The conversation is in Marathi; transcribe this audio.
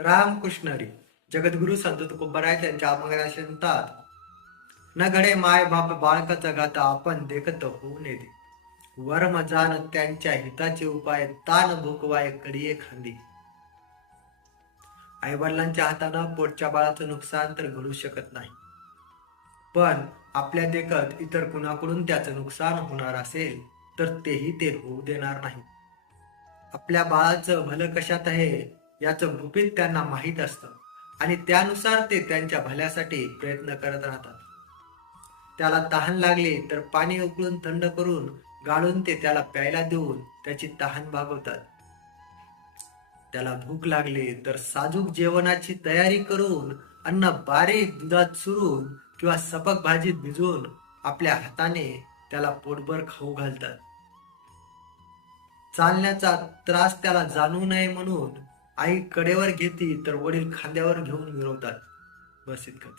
रामकृष्ण हरी. जगद्गुरु संत तुकोबराय त्यांच्या अमंगलाशी म्हणतात, न घडे माय बाप बाळकाचा गाता आपण देखत होऊ नये. वर्म जाण त्यांच्या हिताचे उपाय तान भोकवाय कडिये खांदी. आई वडिलांच्या हातानं पोटच्या बाळाचं नुकसान तर घडू शकत नाही, पण आपल्या देखत इतर कुणाकडून त्याचं नुकसान होणार असेल तर तेही ते होऊ देणार नाही. आपल्या बाळाचं भलं कशात आहे याचं गुपित त्यांना माहीत असतं आणि त्यानुसार ते त्यांच्या भल्यासाठी प्रयत्न करत राहतात. त्याला तहान लागली तर पाणी उकळून थंड करून गाळून ते त्याला प्यायला देऊन त्याची तहान भागवतात. त्याला भूक लागली तर साजूक जेवणाची तयारी करून अन्न बारीक दुधात चुरून किंवा सपक भाजीत भिजवून आपल्या हाताने त्याला पोटभर खाऊ घालतात. चालण्याचा त्रास त्याला जाणवू नये म्हणून आई कडेवर घेती तर वडील खांद्यावर घेऊन मिरवतात. बस इतकंच.